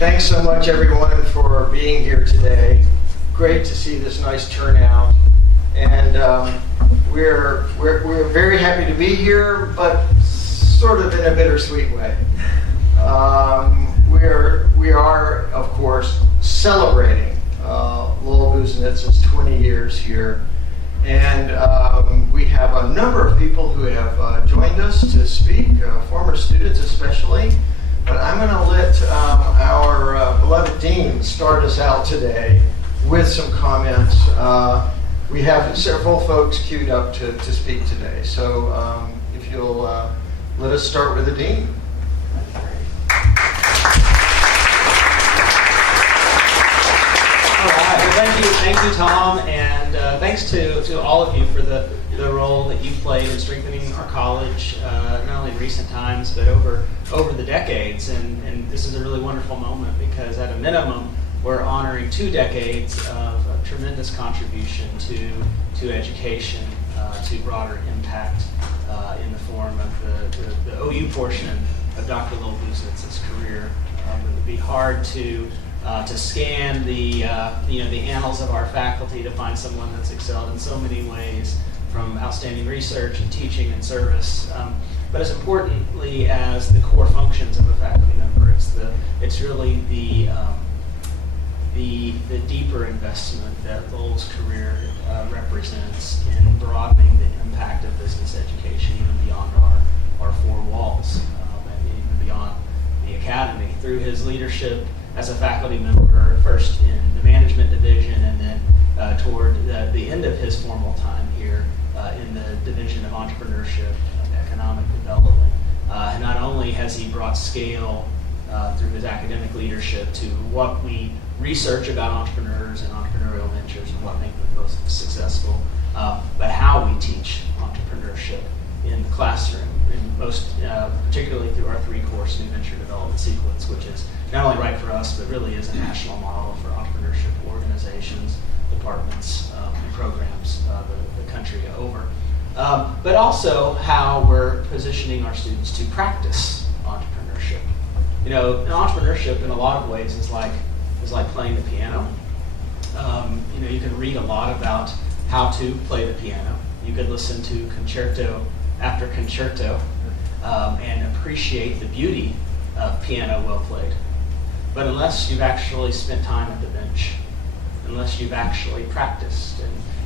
Thanks so much, everyone, for being here today. Great to see this nice turnout, and we're very happy to be here, but sort of in a bittersweet way. We are, of course, celebrating Lowell Busenitz's 20 years here, and we have a number of people who have joined us to speak, former students especially. But I'm going to let our beloved dean start us out today with some comments. We have several folks queued up to speak today. So if you'll let us start with the dean. All right. Well, thank you, Tom, and thanks to all of you for the role that you've played in strengthening our college, not only in recent times, but over the decades. And this is a really wonderful moment because at a minimum, we're honoring 2 decades of tremendous contribution to education, to broader impact in the form of the OU portion of Dr. Lowell Busenitz's career. It would be hard to scan the annals of our faculty to find someone that's excelled in so many ways, from outstanding research and teaching and service, but as importantly as the core functions of a faculty member, it's really the deeper investment that Lowell's career represents in broadening the impact of business education even beyond our 4 walls, and even beyond the academy. Through his leadership as a faculty member, first in the management division and then toward the end of his formal time here in the Division of Entrepreneurship and Economic Development. Not only has he brought scale through his academic leadership to what we research about entrepreneurs and entrepreneurial ventures and what make them most successful, but how we teach entrepreneurship in the classroom, and most particularly through our 3-course new venture development sequence, which is not only right for us, but really is a national model for entrepreneurship organizations, departments, and programs the country over. But also how we're positioning our students to practice entrepreneurship. You know, entrepreneurship in a lot of ways is like playing the piano. You can read a lot about how to play the piano. You could listen to concerto after concerto and appreciate the beauty of piano well played. But unless you've actually spent time at the bench, unless you've actually practiced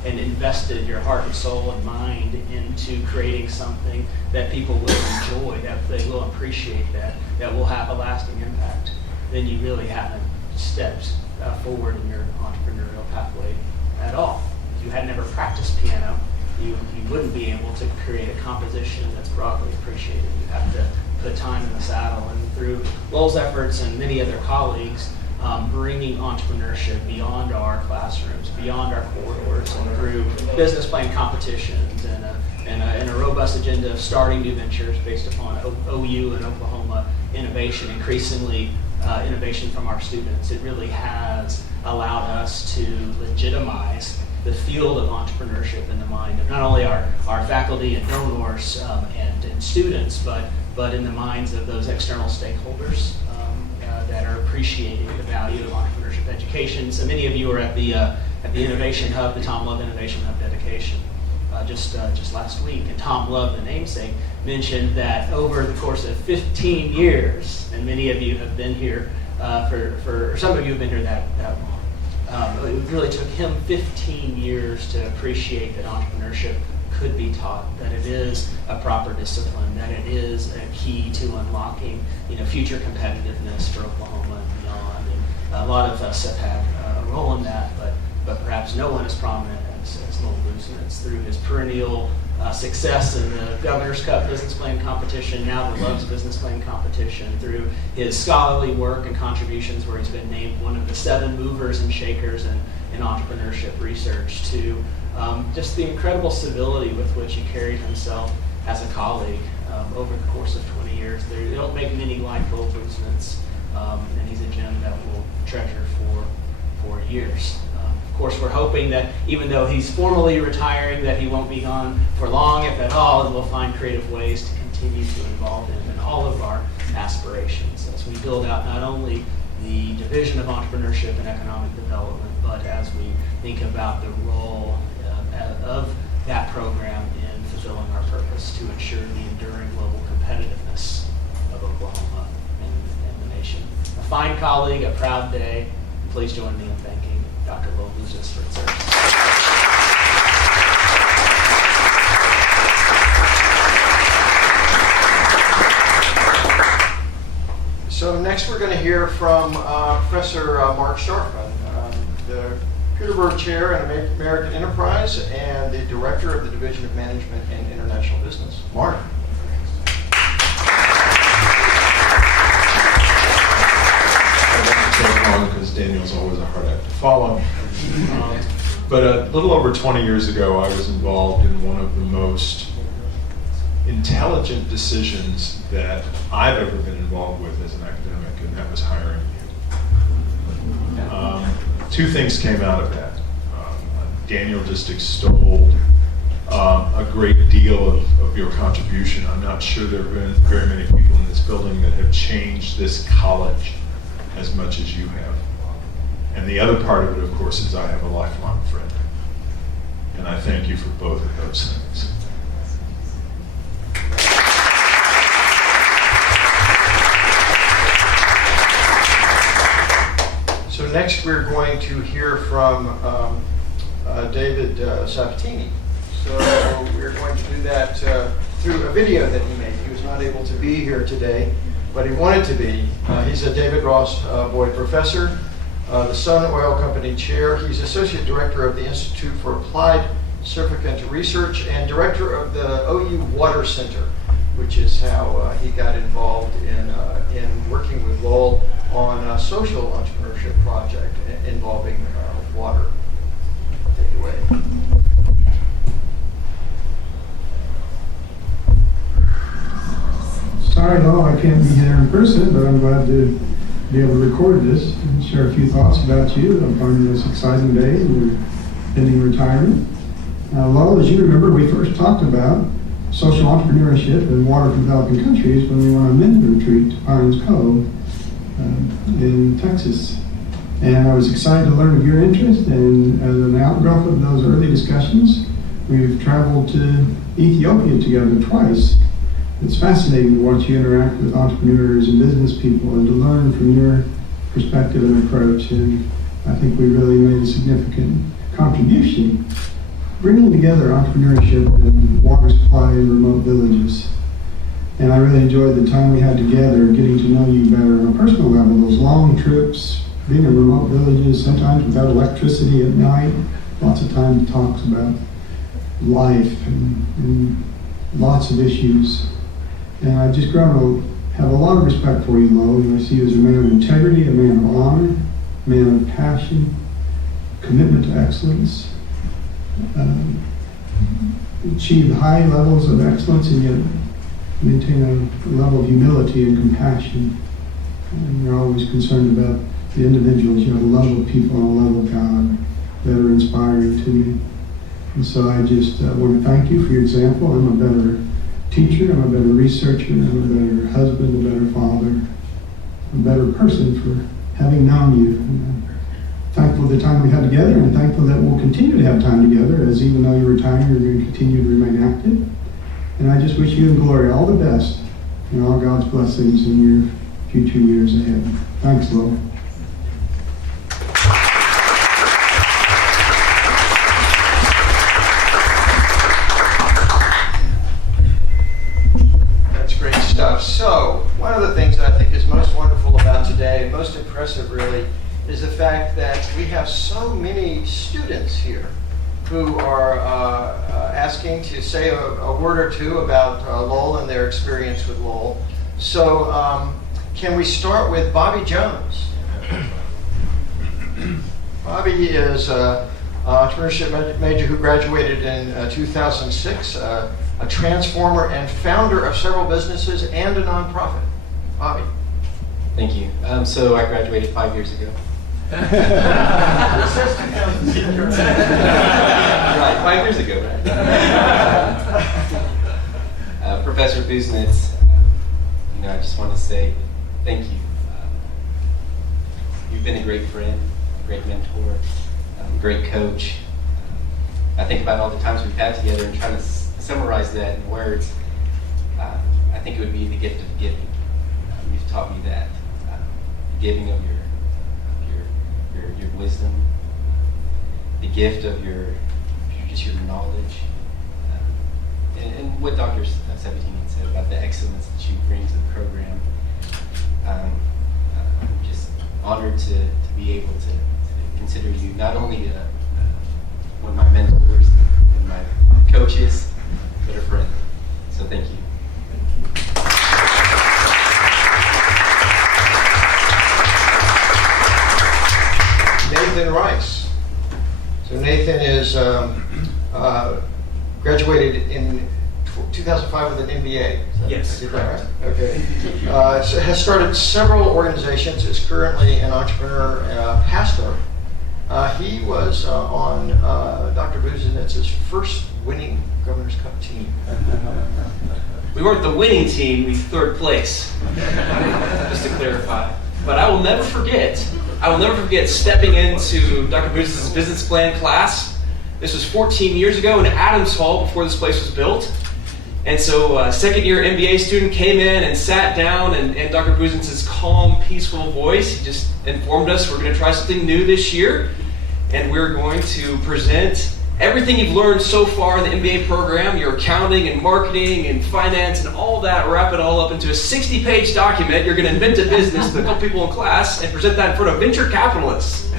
and invested your heart and soul and mind into creating something that people will enjoy, that they will appreciate, that will have a lasting impact, then you really haven't stepped forward in your entrepreneurial pathway at all. If you had never practiced piano, you wouldn't be able to create a composition that's broadly appreciated. You have to put time in the saddle, and through Lowell's efforts and many other colleagues, bringing entrepreneurship beyond our classrooms, beyond our corridors, and through business plan competitions and a robust agenda of starting new ventures based upon OU and Oklahoma innovation, increasingly innovation from our students. It really has allowed us to legitimize the field of entrepreneurship in the mind of not only our faculty and donors and students, but in the minds of those external stakeholders that are appreciating the value of entrepreneurship education. So many of you are at the Innovation Hub, the Tom Love Innovation Hub dedication just last week. And Tom Love, the namesake, mentioned that over the course of 15 years, and many of you have been here for some of you have been here that long. It really took him 15 years to appreciate that entrepreneurship could be taught, that it is a proper discipline, that it is a key to unlocking, future competitiveness for Oklahoma and beyond. And a lot of us have had a role in that, but perhaps no one as prominent as Lowell Busenitz through his perennial success in the Governor's Cup Business Plan Competition, now the Love's Business Plan Competition, through his scholarly work and contributions where he's been named one of the 7 movers and shakers in entrepreneurship research, to just the incredible civility with which he carried himself as a colleague over the course of 20 years. They don't make many like Lowell Busenitz, and he's a gem that we'll treasure for years. Of course, we're hoping that even though he's formally retiring, that he won't be gone for long, if at all, and we'll find creative ways to continue to involve him in all of our aspects build out not only the Division of Entrepreneurship and Economic Development, but as we think about the role of that program in fulfilling our purpose to ensure the enduring global competitiveness of Oklahoma and the nation. A fine colleague, a proud day. Please join me in thanking Dr. Lowell Busenitz for his service. So next we're going to hear from Professor Mark Sharfman, the Kuderberg Chair in American Enterprise and the Director of the Division of Management and International Business. Mark. Because Daniel's always a hard act to follow. But a little over 20 years ago, I was involved in one of the most intelligent decisions that I've ever been involved with as an academic, and that was hiring you. Two things came out of that. Daniel just extolled a great deal of your contribution. I'm not sure there have been very many people in this building that have changed this college as much as you have. And the other part of it, of course, is I have a lifelong friend. And I thank you for both of those things. So next we're going to hear from David Sabatini. So we're going to do that through a video that he made. He was not able to be here today, but he wanted to be. He's a David Ross Boyd Professor, the Sun Oil Company Chair. He's Associate Director of the Institute for Applied Surfactant Research and Director of the OU Water Center, which is how he got involved in working with Lowell on a social entrepreneurship project involving water. Take it away. Sorry, Lowell, I can't be here in person, but I'm glad to be able to record this and share a few thoughts about you on this exciting day and your pending retirement. Lowell, as you remember, we first talked about social entrepreneurship and water for developing countries when we went on a mentor retreat to Pines Cove in Texas. And I was excited to learn of your interest, and as an outgrowth of those early discussions, we've traveled to Ethiopia together twice. It's fascinating to watch you interact with entrepreneurs and business people and to learn from your perspective and approach. And I think we really made a significant contribution bringing together entrepreneurship and water supply in remote villages. And I really enjoyed the time we had together, getting to know you better on a personal level. Those long trips, being in remote villages, sometimes without electricity at night, lots of time to talk about life and lots of issues. And I've just grown to have a lot of respect for you, Lowell. And I see you as a man of integrity, a man of honor, a man of passion, commitment to excellence, achieve high levels of excellence and yet maintain a level of humility and compassion. And you're always concerned about the individuals. You have a love of people and a love of God that are inspiring to me. And so I just want to thank you for your example. I'm a better teacher, I'm a better researcher, I'm a better husband, a better father, a better person for having known you. And thankful for the time we had together, and thankful that we'll continue to have time together, as even though you're retiring, you're going to continue to remain active. And I just wish you and Gloria all the best and all God's blessings in your future years ahead. Thanks, Lowell. So, one of the things that I think is most wonderful about today, most impressive really, is the fact that we have so many students here who are asking to say a word or two about Lowell and their experience with Lowell. So, can we start with Bobby Jones? Bobby is an entrepreneurship major who graduated in 2006. A transformer and founder of several businesses and a nonprofit. Bobby. Thank you. So I graduated 5 years ago. Right, 5 years ago, right? Professor Busenitz, I just want to say thank you You've been a great friend, a great mentor, great coach. I think about all the times we've had together and trying to summarize that in words. I think it would be the gift of giving. You've taught me that. Giving of your wisdom, the gift of your knowledge, and what Dr. Sabatini said about the excellence that you bring to the program. I'm just honored to be able to consider you not only one of my mentors and my coaches, but a friend. So thank you. Nathan Rice. So Nathan is graduated in 2005 with an MBA. Yes. Is that right? Okay. So has started several organizations. Is currently an entrepreneur, pastor. He was on Dr. Busenitz's first winning Governor's Cup team. We weren't the winning team, we third place, just to clarify. But I will never forget stepping into Dr. Busenitz's business plan class. This was 14 years ago in Adams Hall before this place was built. And so second year MBA student came in and sat down, and Dr. Busenitz's calm, peaceful voice, he just informed us we're going to try something new this year. And we're going to present everything you've learned so far in the MBA program, your accounting and marketing and finance and all that, wrap it all up into a 60-page document. You're going to invent a business with a couple people in class and present that in front of venture capitalists.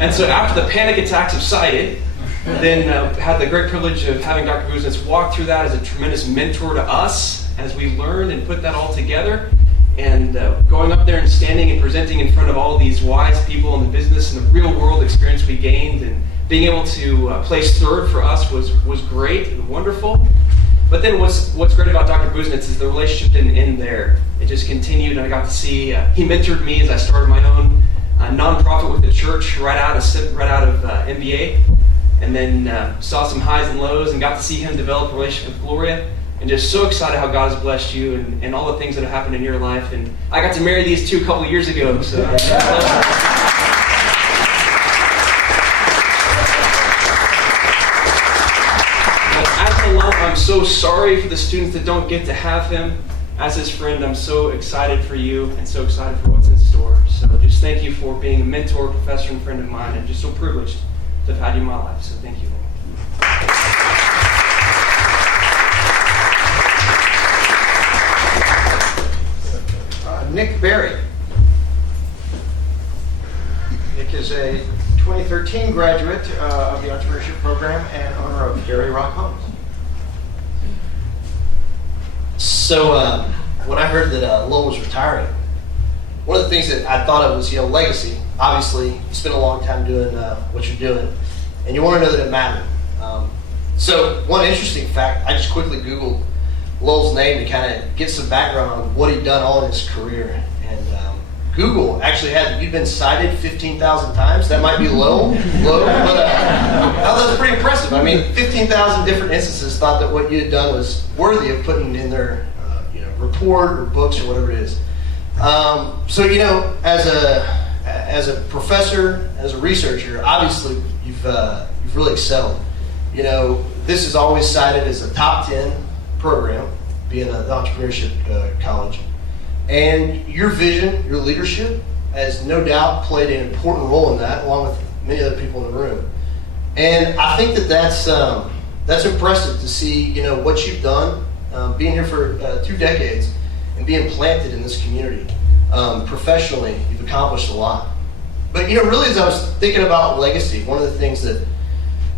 And so after the panic attack subsided, then had the great privilege of having Dr. Busenitz walk through that as a tremendous mentor to us as we learned and put that all together. And going up there and standing and presenting in front of all these wise people in the business and the real world experience we gained, and being able to place third for us was great and wonderful. But then what's great about Dr. Busenitz is the relationship didn't end there. It just continued, and I got to see, he mentored me as I started my own nonprofit with the church right out of MBA, and then saw some highs and lows and got to see him develop a relationship with Gloria. And just so excited how God has blessed you and all the things that have happened in your life. And I got to marry these two a couple of years ago. So as an alum, I'm so sorry for the students that don't get to have him. As his friend, I'm so excited for you and so excited for what's in store. So just thank you for being a mentor, professor, and friend of mine. I'm just so privileged to have had you in my life. So thank you. Nick Berry. Nick is a 2013 graduate of the entrepreneurship program and owner of Gary Rock Homes. So when I heard that Lowell was retiring, one of the things that I thought of was, legacy. Obviously, you spent a long time doing what you're doing, and you want to know that it mattered. So one interesting fact, I just quickly Googled Lowell's name to kind of get some background on what he'd done all in his career. And Google actually had, you've been cited 15,000 times. That might be low, but I thought that was pretty impressive. I mean, 15,000 different instances thought that what you had done was worthy of putting in their report or books or whatever it is. So, as a professor, as a researcher, obviously you've really excelled. This is always cited as a top 10 program, being an entrepreneurship college. And your vision, your leadership, has no doubt played an important role in that, along with many other people in the room. And I think that's impressive to see, what you've done, being here for 2 decades and being planted in this community. Professionally, you've accomplished a lot. But, really, as I was thinking about legacy, one of the things that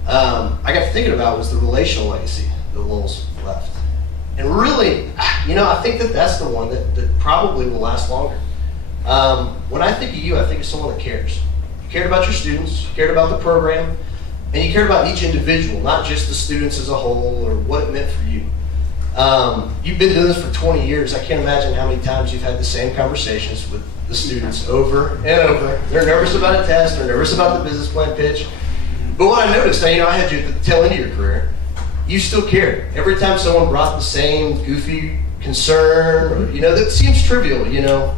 I got thinking about was the relational legacy that Lowell's left. And really, I think that's the one that probably will last longer. When I think of you, I think of someone that cares. You cared about your students, you cared about the program, and you cared about each individual, not just the students as a whole or what it meant for you. You've been doing this for 20 years. I can't imagine how many times you've had the same conversations with the students over and over. They're nervous about a test, they're nervous about the business plan pitch. But what I noticed, I had you at the tail end of your career, you still cared. Every time someone brought the same goofy concern, or, that seems trivial,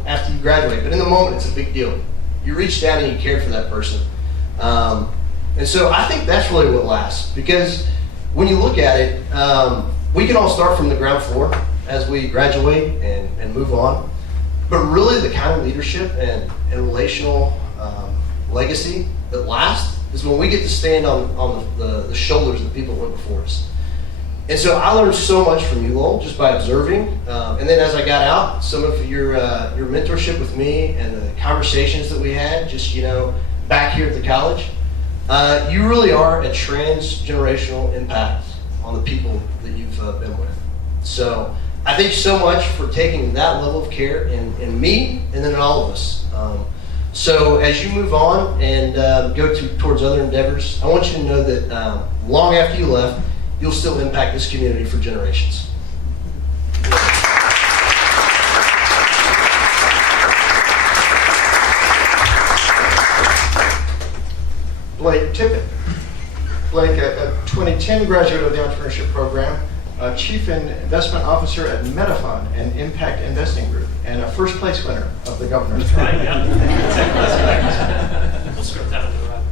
after you graduate, but in the moment it's a big deal. You reached out and you cared for that person. And so I think that's really what lasts, because when you look at it, we can all start from the ground floor as we graduate and move on. But really the kind of leadership and relational legacy that lasts is when we get to stand on the shoulders of the people who went before us. And so I learned so much from you, Lowell, just by observing. And then as I got out, some of your mentorship with me and the conversations that we had, just, back here at the college, you really are a transgenerational impact on the people that you've been with. So I thank you so much for taking that level of care in me and then in all of us. So as you move on and go towards other endeavors, I want you to know that long after you left, you'll still impact this community for generations. Blake Tippett. Blake, a 2010 graduate of the entrepreneurship program, Chief Investment Officer at MetaFund and Impact Investing Group, and a first place winner of the Governor's Cup. Right, yeah. We'll script that into the record.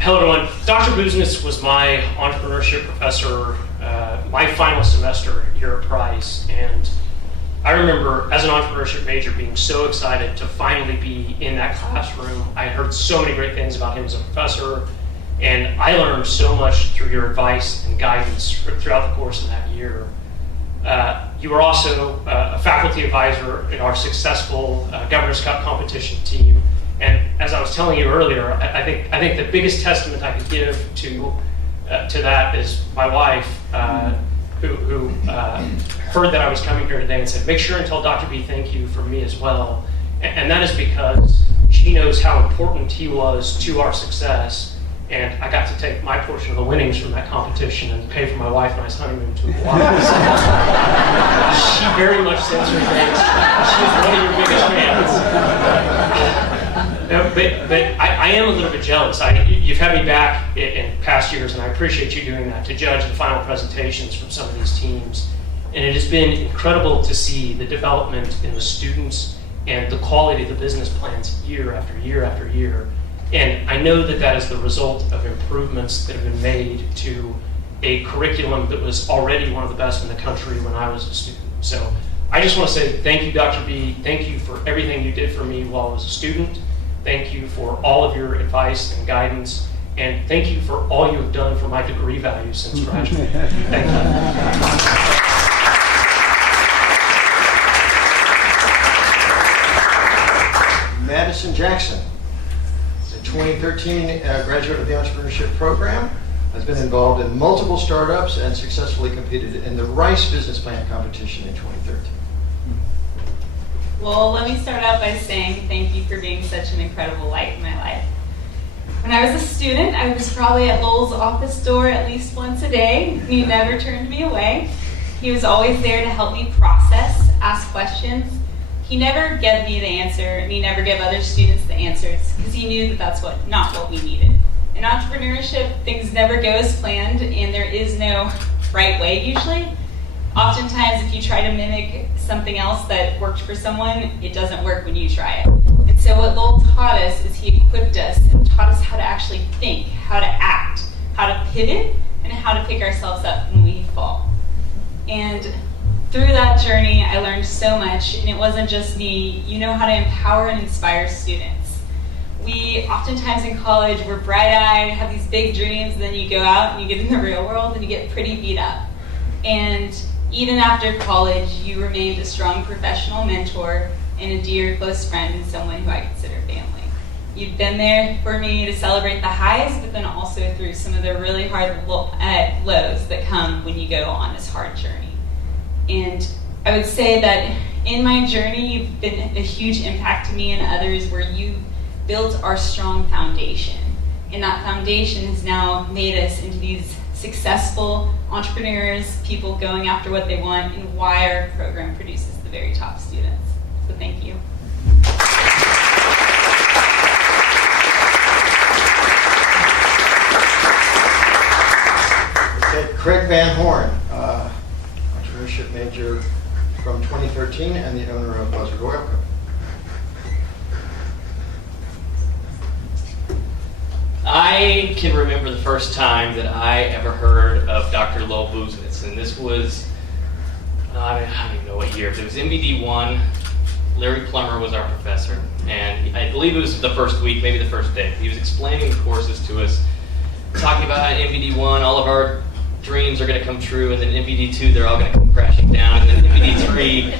Hello, everyone. Dr. Busenitz was my entrepreneurship professor my final semester here at Price, and I remember as an entrepreneurship major being so excited to finally be in that classroom. I heard so many great things about him as a professor, and I learned so much through your advice and guidance throughout the course of that year. You were also a faculty advisor in our successful Governor's Cup competition team. And as I was telling you earlier, I think the biggest testament I could give to that is my wife, who heard that I was coming here today and said, make sure and tell Dr. B thank you from me as well. And that is because she knows how important he was to our success. And I got to take my portion of the winnings from that competition and pay for my wife and I's honeymoon to Hawaii. She very much sends her thanks. She's one of your biggest fans. No, but I am a little bit jealous. You've had me back in past years, and I appreciate you doing that, to judge the final presentations from some of these teams. And it has been incredible to see the development in the students and the quality of the business plans year after year after year. And I know that that is the result of improvements that have been made to a curriculum that was already one of the best in the country when I was a student. So I just want to say thank you, Dr. B. Thank you for everything you did for me while I was a student. Thank you for all of your advice and guidance. And thank you for all you have done for my degree value since graduating. Thank you. Madison Jackson. 2013 graduate of the entrepreneurship program, has been involved in multiple startups and successfully competed in the Rice Business Plan competition in 2013. Well, let me start out by saying thank you for being such an incredible light in my life. When I was a student, I was probably at Lowell's office door at least once a day. He never turned me away. He was always there to help me process, ask questions. He never gave me the answer, and he never gave other students the answers, because he knew that that's not what we needed. In entrepreneurship, things never go as planned, and there is no right way usually. Oftentimes, if you try to mimic something else that worked for someone, it doesn't work when you try it. And so what Lowell taught us is he equipped us and taught us how to actually think, how to act, how to pivot, and how to pick ourselves up when we fall. And through that journey, I learned so much, and it wasn't just me. You know how to empower and inspire students. We oftentimes in college, we're bright-eyed, have these big dreams, and then you go out and you get in the real world and you get pretty beat up. And even after college, you remained a strong professional mentor and a dear close friend and someone who I consider family. You've been there for me to celebrate the highs, but then also through some of the really hard lows that come when you go on this hard journey. And I would say that in my journey, you've been a huge impact to me and others, where you built our strong foundation. And that foundation has now made us into these successful entrepreneurs, people going after what they want, and why our program produces the very top students. So thank you. Okay, Craig Van Horn, entrepreneurship major from 2013 and the owner of Buzzard Oil Company. can remember the first time that I ever heard of Dr. Lowell Busenitz, and this was, I don't even know what year, it was MBD 1. Larry Plummer was our professor, and I believe it was the first week, maybe the first day. He was explaining the courses to us, talking about how MBD 1, all of our dreams are going to come true, and then MBD 2, they're all going to come crashing down, and then MBD 3,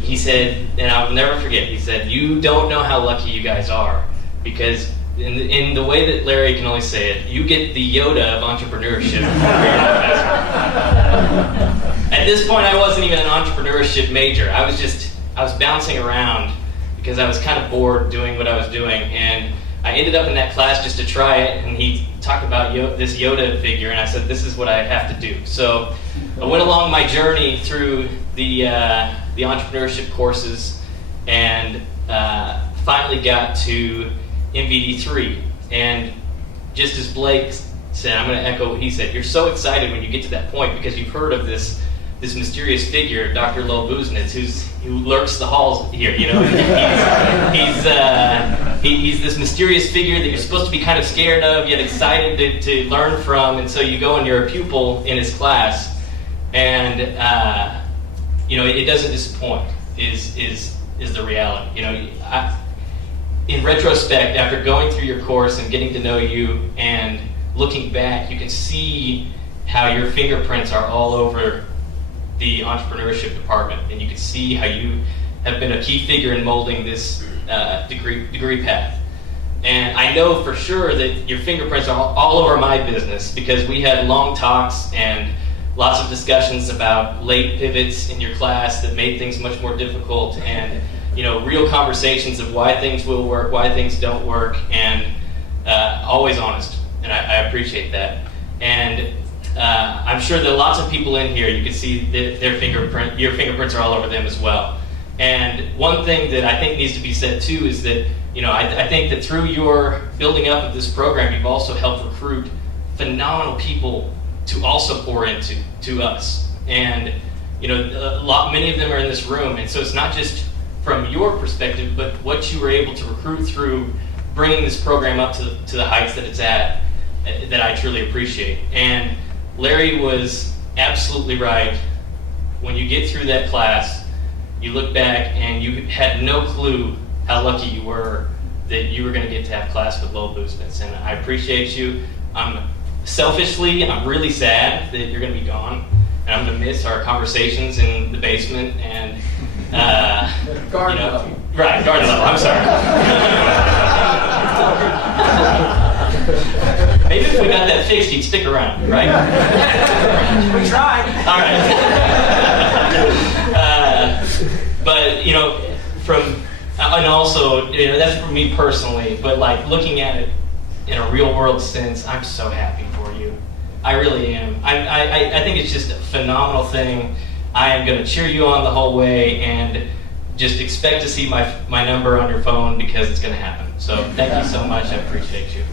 he said, and I'll never forget, he said, you don't know how lucky you guys are, because in the way that Larry can only say it, you get the Yoda of entrepreneurship. At this point, I wasn't even an entrepreneurship major. I was bouncing around because I was kind of bored doing what I was doing, and I ended up in that class just to try it, and he talked about this Yoda figure, and I said, this is what I have to do. So I went along my journey through the entrepreneurship courses, and finally got to MVD 3. And just as Blake said, I'm going to echo what he said, you're so excited when you get to that point because you've heard of this mysterious figure, Dr. Lowell Busenitz, who lurks the halls here. You know, he's this mysterious figure that you're supposed to be kind of scared of, yet excited to learn from. And so you go and you're a pupil in his class, and it doesn't disappoint. Is the reality. You know, in retrospect, after going through your course and getting to know you and looking back, you can see how your fingerprints are all over the entrepreneurship department, and you can see how you have been a key figure in molding this degree path. And I know for sure that your fingerprints are all over my business, because we had long talks and lots of discussions about late pivots in your class that made things much more difficult, and real conversations of why things will work, why things don't work, and always honest. And I appreciate that. And I'm sure that lots of people in here, you can see your fingerprints are all over them as well. And one thing that I think needs to be said too is that, I think that through your building up of this program, you've also helped recruit phenomenal people to also pour into us. And, many of them are in this room. And so it's not just from your perspective, but what you were able to recruit through bringing this program up to the heights that it's at, that I truly appreciate. And Larry was absolutely right. When you get through that class, you look back and you had no clue how lucky you were that you were going to get to have class with Lowell Busenitz. And I appreciate you. Selfishly, I'm really sad that you're going to be gone, and I'm going to miss our conversations in the basement and Garden level. Right, garden level. I'm sorry. Maybe if we got that fixed, you'd stick around, right? We tried. All right. But and also, that's for me personally. But like looking at it in a real world sense, I'm so happy for you. I really am. I think it's just a phenomenal thing. I am going to cheer you on the whole way, and just expect to see my number on your phone, because it's going to happen. So thank you so much. I appreciate you.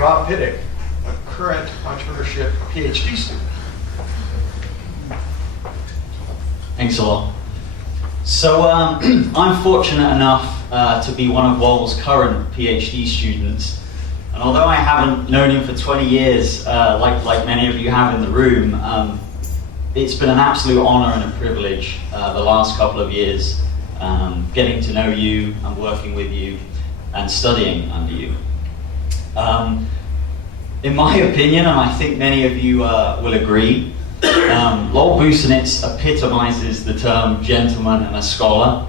Rob Piddick, a current entrepreneurship PhD student. Thanks a lot. So I'm fortunate enough to be one of Lowell's current PhD students. And although I haven't known him for 20 years, like many of you have in the room, it's been an absolute honor and a privilege the last couple of years getting to know you and working with you and studying under you. In my opinion, and I think many of you will agree, Lowell Busenitz epitomizes the term gentleman and a scholar.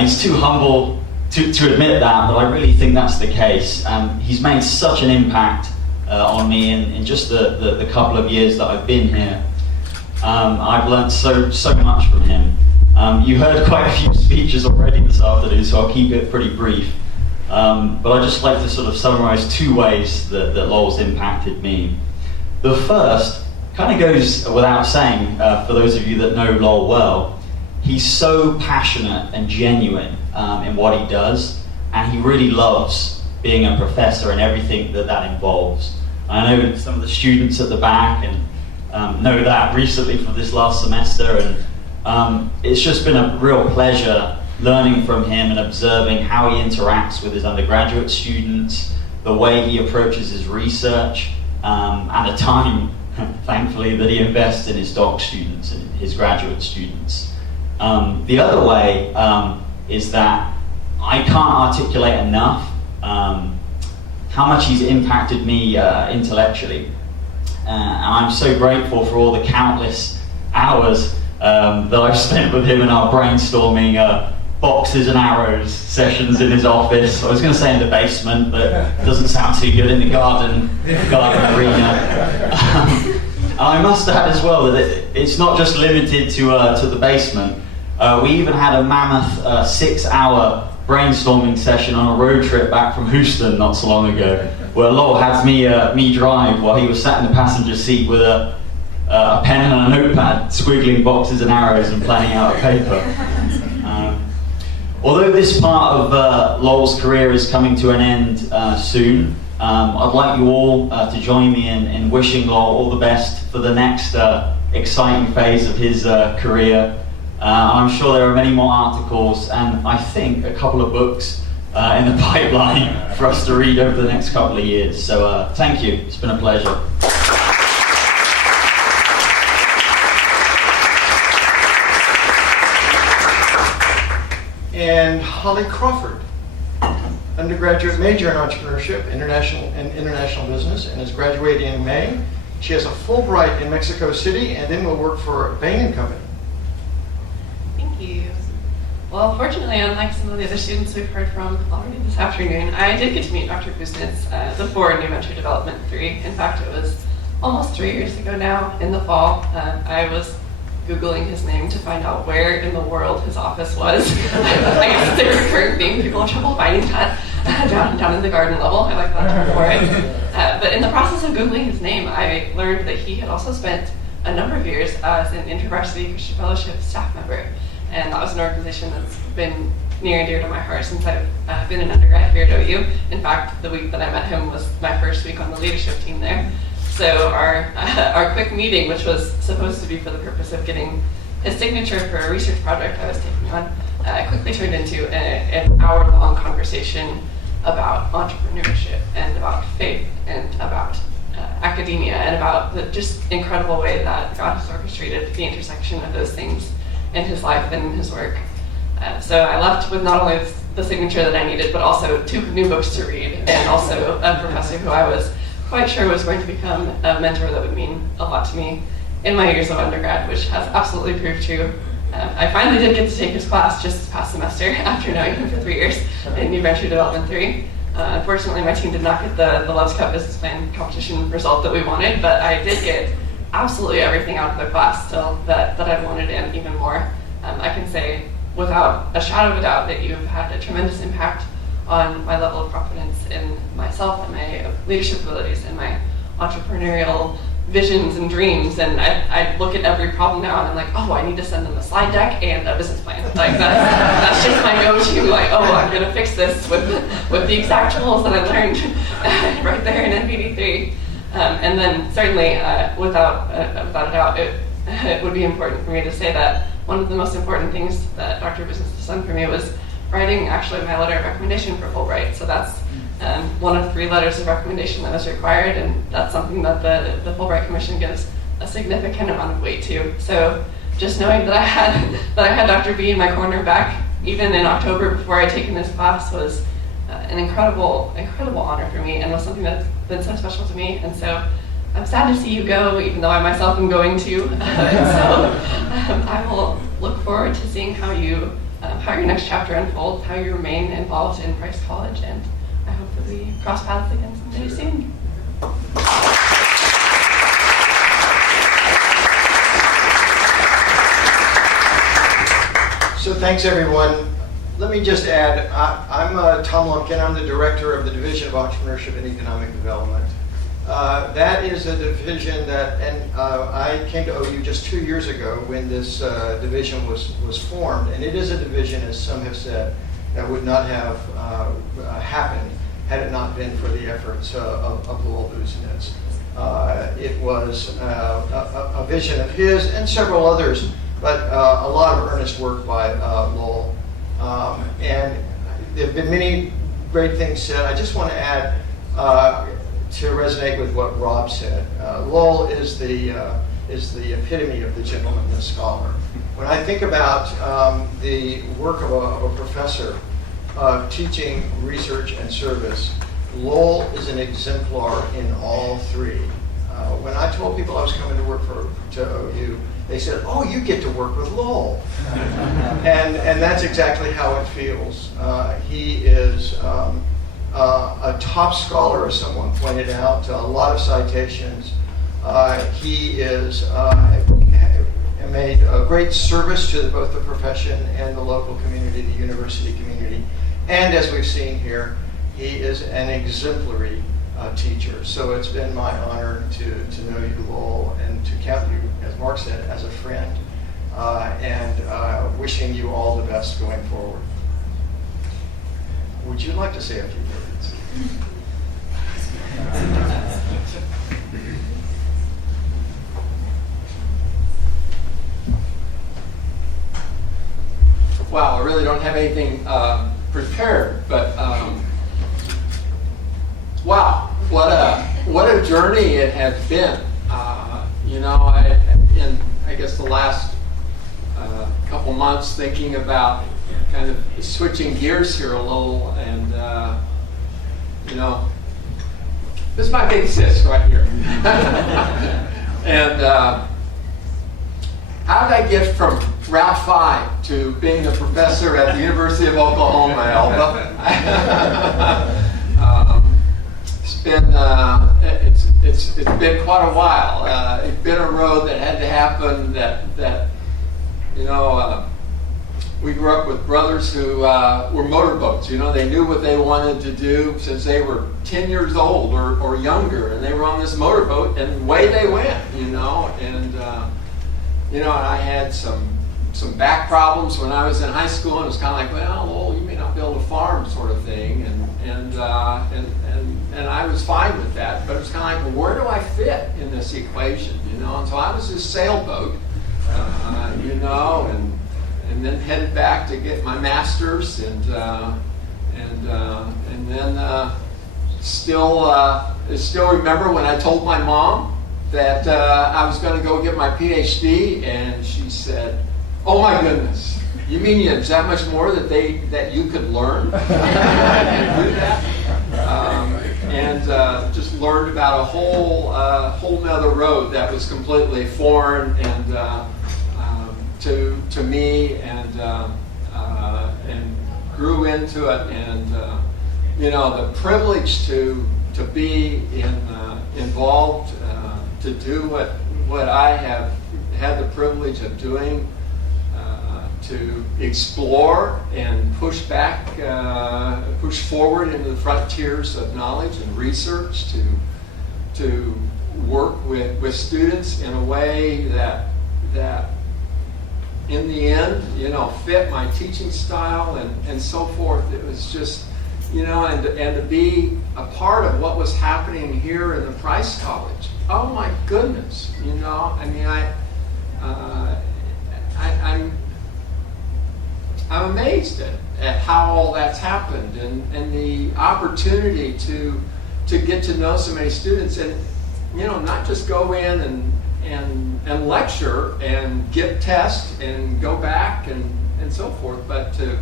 He's too humble to admit that, but I really think that's the case. He's made such an impact on me in just the couple of years that I've been here. I've learned so much from him. You heard quite a few speeches already this afternoon, so I'll keep it pretty brief. But I'd just like to sort of summarize two ways that Lowell's impacted me. The first kind of goes without saying, for those of you that know Lowell well. He's so passionate and genuine in what he does, and he really loves being a professor and everything that involves. I know some of the students at the back and know that recently from this last semester, It's just been a real pleasure learning from him and observing how he interacts with his undergraduate students, the way he approaches his research, and the time, thankfully, that he invests in his doc students and his graduate students. The other way is that I can't articulate enough how much he's impacted me intellectually. And I'm so grateful for all the countless hours that I've spent with him in our brainstorming boxes and arrows sessions in his office. I was going to say in the basement, but it doesn't sound too good, in the garden arena. I must add as well that it's not just limited to the basement. We even had a mammoth 6-hour brainstorming session on a road trip back from Houston not so long ago, where Lowell had me drive while he was sat in the passenger seat with a pen and a notepad, squiggling boxes and arrows and planning out a paper. Although this part of Lowell's career is coming to an end soon, I'd like you all to join me in wishing Lowell all the best for the next exciting phase of his career. I'm sure there are many more articles and I think a couple of books in the pipeline for us to read over the next couple of years. So thank you, it's been a pleasure. And Holly Crawford, undergraduate major in entrepreneurship, international business, and is graduating in May. She has a Fulbright in Mexico City, and then will work for Bain & Company. Thank you. Well, fortunately, unlike some of the other students we've heard from already this afternoon, I did get to meet Dr. Busenitz before New Venture Development 3. In fact, it was almost 3 years ago now, in the fall. I was Googling his name to find out where in the world his office was. I guess it's a recurring theme. People have trouble finding that down in the garden level. I like that term for it. But in the process of Googling his name, I learned that he had also spent a number of years as an InterVarsity Christian Fellowship staff member. And that was an organization that's been near and dear to my heart since I've been an undergrad here at OU. In fact, the week that I met him was my first week on the leadership team there. So our quick meeting, which was supposed to be for the purpose of getting his signature for a research project I was taking on, quickly turned into an hour-long conversation about entrepreneurship and about faith and about academia and about the just incredible way that God has orchestrated the intersection of those things in his life and in his work. So I left with not only the signature that I needed, but also 2 new books to read and also a professor who I was quite sure was going to become a mentor that would mean a lot to me in my years of undergrad, which has absolutely proved true. I finally did get to take his class just this past semester after knowing him for 3 years in New Venture Development 3. Unfortunately, my team did not get the Love's Cup business plan competition result that we wanted, but I did get absolutely everything out of the class still that I wanted and even more. I can say without a shadow of a doubt that you've had a tremendous impact on my level of confidence in myself and my leadership abilities and my entrepreneurial visions and dreams. And I look at every problem now and I'm like, oh, I need to send them a slide deck and a business plan. Like that's just my go-to. Like, oh, I'm gonna fix this with the exact tools that I learned right there in NVD3. And then certainly, without a doubt, it would be important for me to say that one of the most important things that Dr. Busenitz has done for me was writing actually my letter of recommendation for Fulbright. So that's one of 3 letters of recommendation that was required, and that's something that the Fulbright Commission gives a significant amount of weight to. So just knowing that I had Dr. B in my corner back even in October before I'd taken this class was an incredible honor for me, and was something that's been so special to me. And so I'm sad to see you go, even though I myself am going to. And so I will look forward to seeing how your next chapter unfolds, how you remain involved in Price College, and I hope that we cross paths again someday soon. So thanks, everyone. Let me just add, I'm Tom Lumpkin. I'm the director of the Division of Entrepreneurship and Economic Development. That is a division and I came to OU just 2 years ago when this division was formed, and it is a division, as some have said, that would not have happened had it not been for the efforts of Lowell Busenitz. It was a vision of his and several others but a lot of earnest work by Lowell. And there have been many great things said. I just want to add, to resonate with what Rob said, Lowell is the epitome of the gentleman and the scholar. When I think about the work of a professor of teaching, research, and service, Lowell is an exemplar in all three. When I told people I was coming to work to OU, they said, "Oh, you get to work with Lowell," and that's exactly how it feels. He is a top scholar, as someone pointed out, a lot of citations. He is made a great service to both the profession and the local community, the university community. And as we've seen here, he is an exemplary teacher. So it's been my honor to know you, Lowell, and to count you, as Mark said, as a friend, and wishing you all the best going forward. Would you like to say a few words? Wow, I really don't have anything prepared, but wow, what a journey it has been. In I guess the last couple months, thinking about kind of switching gears here a little, and this is my big sis right here. And how did I get from Route 5 to being a professor at the University of Oklahoma, Alba? It's been quite a while. It's been a road that had to happen. We grew up with brothers who were motorboats. They knew what they wanted to do since they were 10 years old or younger, and they were on this motorboat, and away they went. And I had some back problems when I was in high school, and it was kind of like, well, you may not be able to farm, sort of thing, and I was fine with that, but it was kind of like, well, where do I fit in this equation, And so I was this sailboat, and then headed back to get my master's, and then still remember when I told my mom that I was going to go get my PhD, and she said, "Oh my goodness, you mean there's that much more that you could learn and do that?" And just learned about a whole nother road that was completely foreign and to me, and grew into it, and the privilege to be involved. To do what I have had the privilege of doing, to explore and push forward into the frontiers of knowledge and research, to work with students in a way that in the end, fit my teaching style and so forth. It was just, and to be a part of what was happening here in the Price College. Oh my goodness, I'm amazed at how all that's happened, and the opportunity to get to know so many students, and not just go in and lecture and give tests and go back and so forth, but to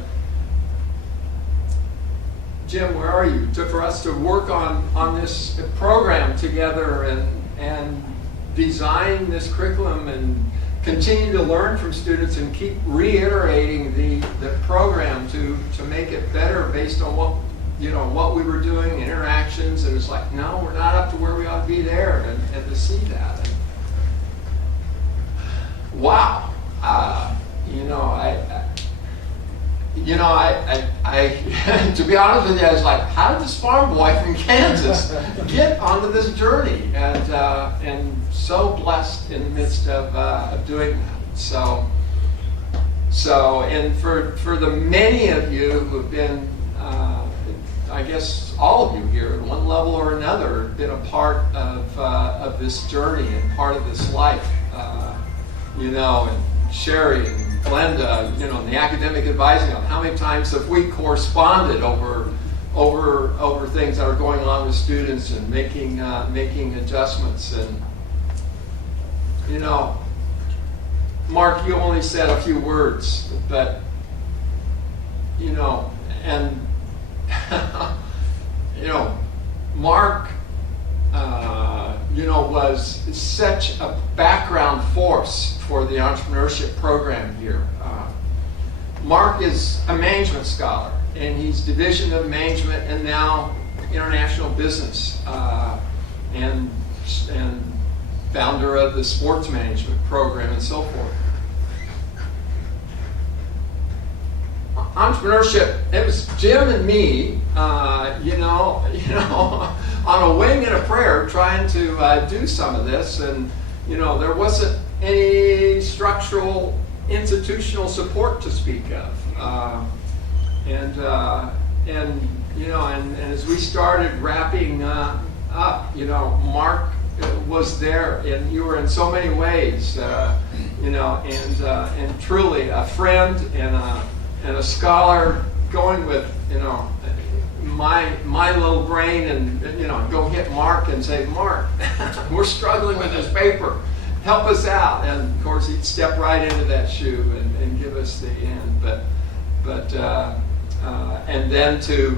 Jim, where are you? For us to work on this program together and design this curriculum and continue to learn from students and keep reiterating the program to make it better based on what we were doing, interactions, and it's like, no, we're not up to where we ought to be there, and to see that. And, wow. I to be honest with you, I was like, how did this farm boy from Kansas get onto this journey? And so blessed in the midst of doing that. So, and for the many of you who have been, I guess all of you here at one level or another, been a part of this journey and part of this life, Sherry and Glenda, in the academic advising on how many times have we corresponded over things that are going on with students and making adjustments. And Mark, you only said a few words, but and Mark was such a background force for the entrepreneurship program here. Mark is a management scholar, and he's division of management and now international business, and founder of the sports management program and so forth. Entrepreneurship, it was Jim and me, on a wing and a prayer trying to do some of this, and there wasn't any structural institutional support to speak of, and as we started wrapping up, Mark was there, and you were in so many ways, and truly a friend and a scholar, going with my little brain, and go hit Mark and say, Mark, we're struggling with this paper, help us out. And of course he'd step right into that shoe and give us the end. But and then to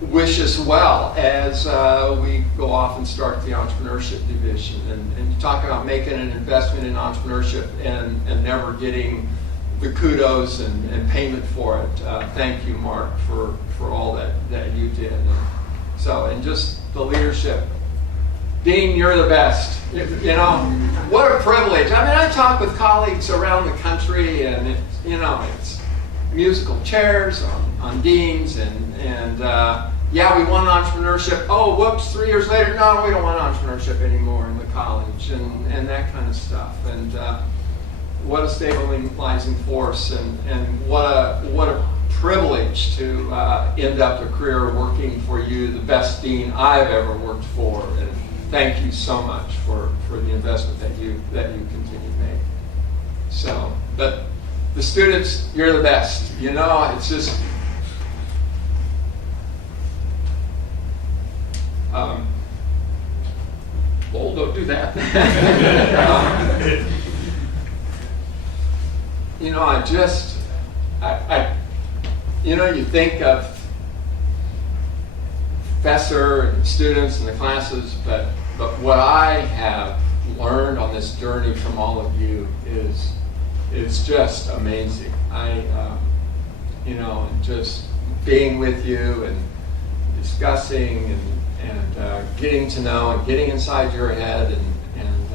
wish us well as we go off and start the entrepreneurship division, and talk about making an investment in entrepreneurship and never getting the kudos and payment for it. Thank you, Mark, for all that you did. And just the leadership. Dean, you're the best. What a privilege. I mean, I talk with colleagues around the country, and it's musical chairs on deans, and yeah, we want entrepreneurship. Oh, whoops, 3 years later, no, we don't want entrepreneurship anymore in the college, and that kind of stuff. And what a stabilizing force, and what a privilege to end up a career working for you, the best dean I've ever worked for. And thank you so much for the investment that you continue to make. So, but the students, you're the best. It's just Lowell, don't do that. You think of professor and students and the classes, but what I have learned on this journey from all of you is just amazing. And just being with you and discussing and getting to know and getting inside your head, and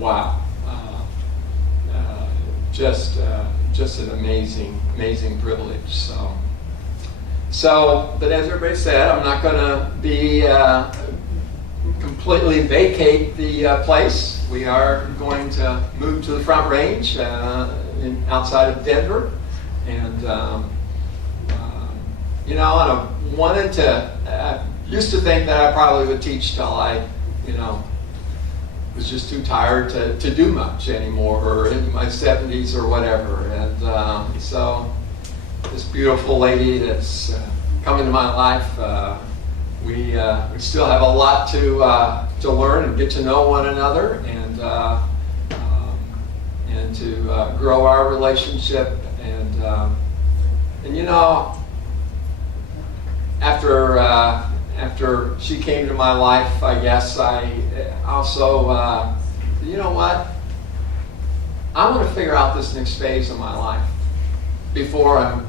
wow. Just an amazing privilege. So, but as everybody said, I'm not going to be completely vacate the place. We are going to move to the Front Range outside of Denver, and and I wanted to. Used to think that I probably would teach till I, was just too tired to do much anymore, or in my 70s or whatever. And so this beautiful lady that's come into my life, we still have a lot to learn and get to know one another, and to grow our relationship. And after she came to my life, I guess I also, you know what? I want to figure out this next phase of my life before I'm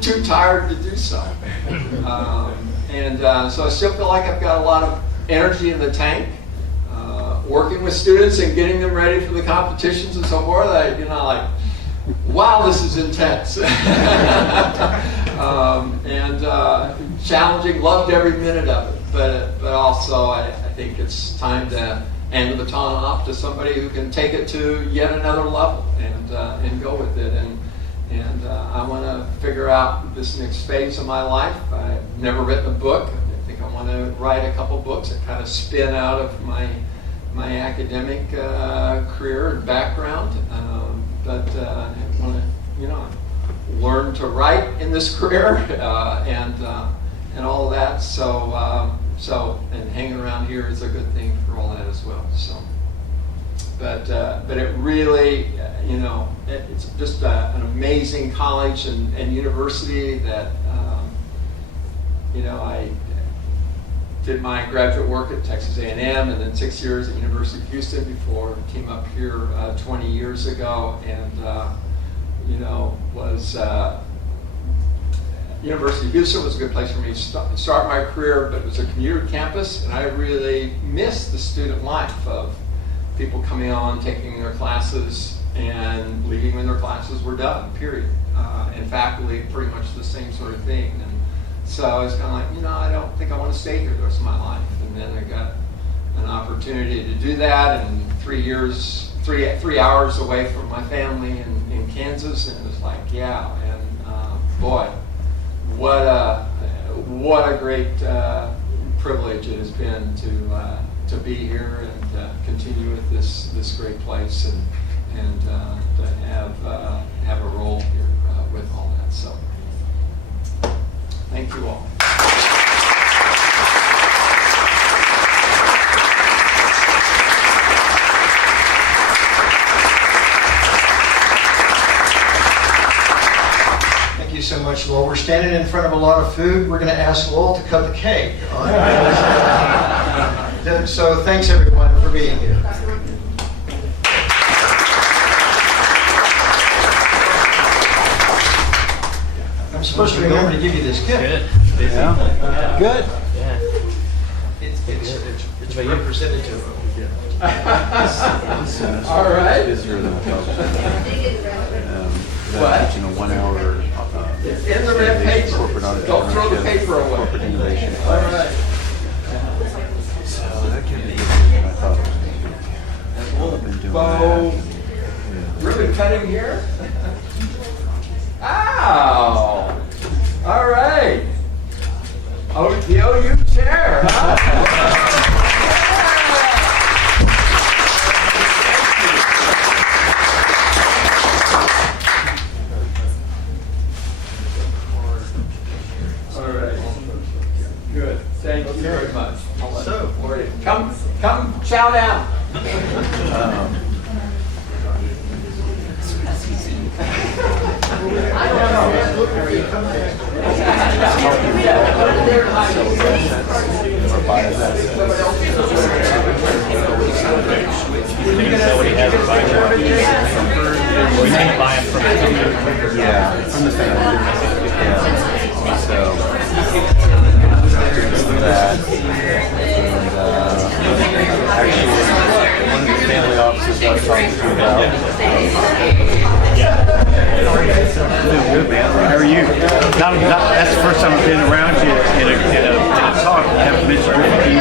too tired to do so. So I still feel like I've got a lot of energy in the tank, working with students and getting them ready for the competitions and so forth. Wow, this is intense. Challenging, loved every minute of it. But also I think it's time to hand the baton off to somebody who can take it to yet another level and go with it. And I want to figure out this next phase of my life. I've never written a book. I think I want to write a couple books that kind of spin out of my academic career and background. want to, learn to write in this career and all of that. So and hanging around here is a good thing for all that as well. So, but it really, it's just an amazing college and university that, I did my graduate work at Texas A&M and then 6 years at University of Houston before I came up here 20 years ago, and was University of Houston was a good place for me to start my career, but it was a commuter campus, and I really missed the student life of people coming on, taking their classes, and leaving when their classes were done, period. And faculty, pretty much the same sort of thing. And so I was kind of like, I don't think I want to stay here the rest of my life. And then I got an opportunity to do that, and 3 hours away from my family in Kansas, and it was like, yeah, and boy, what a great privilege it has been to be here and continue with this great place and to have a role here with all that. So, thank you all. Thank you so much, Lowell. We're standing in front of a lot of food. We're going to ask Lowell to cut the cake. So thanks, everyone, for being here. I'm supposed to remember to give you this gift. Good. Yeah. Good. Yeah. It's represented to him. All right. What? In a 1 hour. It's in the red paper. Don't throw the paper away. Corporate innovation. All right. So that can be easier than I thought it was going to be. I've been doing Bow that. ribbon cutting here. Ow! All right. Oh, the OU chair, huh? All right. Good. Thank you very much. So, Come chow down. Yeah, from the family. Yeah. So, that. And actually, one of the family offices I was talking to about. Doing good, man. How are you? That's the first time I've been around you in a talk. I haven't mentioned it to you.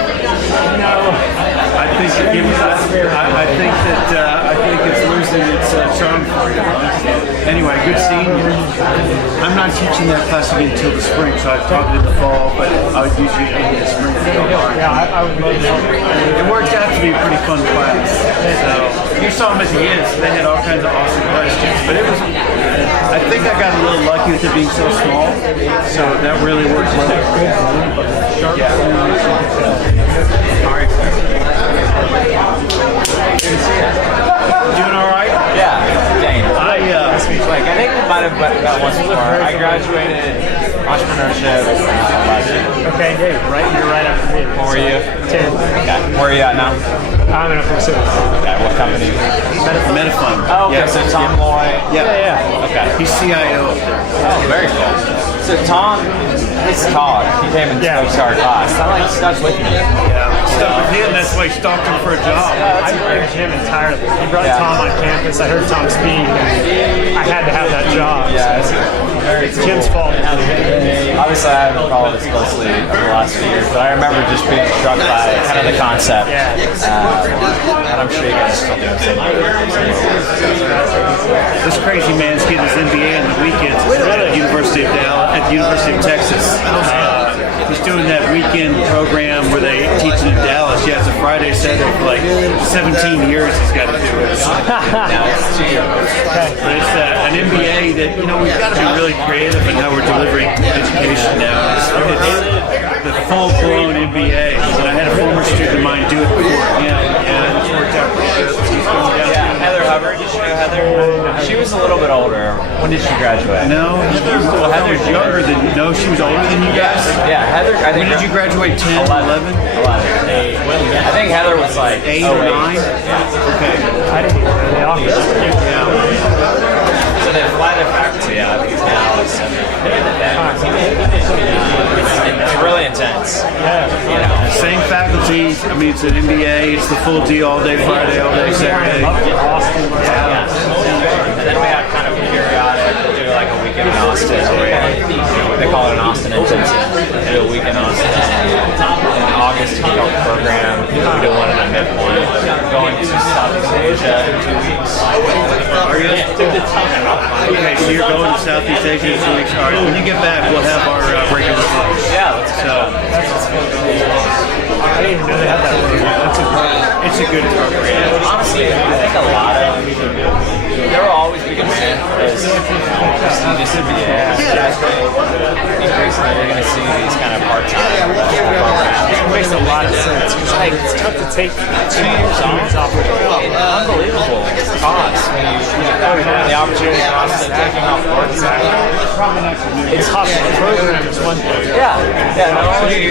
I think it's losing its charm for you. Anyway, good seeing you. I'm not teaching that class again until the spring, so I've taught it in the fall, but I would usually do it in the spring. It worked out to be a pretty fun class. So you saw them at the end, so they had all kinds of awesome questions. But it was, I think I got a little lucky with it being so small, so that really worked well. Yeah. All right. Doing all right? Yeah, Dane. I think we might have got once before. I graduated entrepreneurship last year. Okay, Dave, you're right after me. What were you? 10. Okay. Where are you at now? I'm in a Busenitz. Okay, what company? Metafund. Oh, okay, so Tom Loy. Yeah. Okay. He's CIO up there. Oh, very cool. So Tom, his talk, he came and spoke to our class. That like stuck with me. Yeah. Stuck with him, that's why he stalked him for a job. I believed him entirely. He brought Tom on campus. I heard Tom speak, and I had to have that job. Yeah, It's Jim's fault. Obviously, I haven't followed this closely over the last few years, but I remember just being struck by kind of the concept. And I'm sure you guys still do the same. This crazy man's getting his MBA on the weekends at the University of Dallas, at the University of Texas. He's doing that weekend program where they teach in Dallas. Yeah, it's a Friday set of like 17 years he's got to do it. But it's an MBA that, you know, we've got to be really creative in how we're delivering education now. It's the full-blown MBA. And I had a former student of mine do it before him, and it's worked out pretty good. So he's going down. Yeah, Heather Hubbard. Did you know Heather? She was a little bit older. When did she graduate? No, Heather's younger than. No, she was older than you guys. Yeah, Heather. I think. When did you graduate? 10, 11? 11. I think Heather was like 8 or 9. Yeah. Okay. I didn't even know the office. Yeah. So they fly their faculty out of Dallas. It's really intense. Yeah. You know. Same faculty. I mean, it's an MBA. It's the full D all day Friday, all day Saturday. Austin. Yeah. And then we have kind of periodic. We'll do like a weekend in Austin. They call it an Austin intensive. We do a week in Austin in August to kick off the program. We do one in the midpoint. Going to Southeast Asia in 2 weeks. Are you? Okay, so you're going to Southeast Asia in 2 weeks. All right, when you get back, we'll have our regular program. Yeah, let's go. I didn't even know they had that program. It's a good program. Honestly, I think a lot of there will always be demand for this prestigious MBA. Increasingly, we're going to see these kind of part-time programs. It makes a lot of sense. It's like it's tough to take 2 years off. Unbelievable cost when you have the opportunity cost of taking off work. It's tough. The program is one thing. Yeah.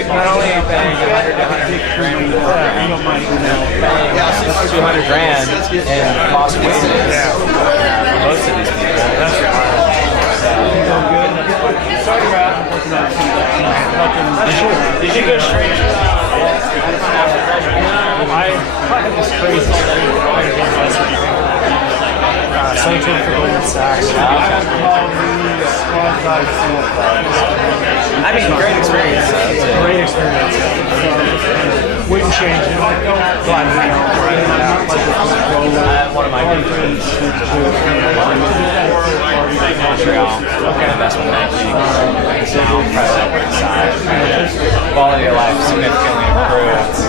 Not only are you paying 100 to 150 grand for the program, paying 200 grand in lost wages for most of these people. That's right. Did you go straight to I had this crazy story. Central for Goldman Sachs. I mean, great experience. Great experience. Wouldn't change it. Glad we One of my good friends, Montreal, investment banking, now private equity side. Quality of life significantly improved.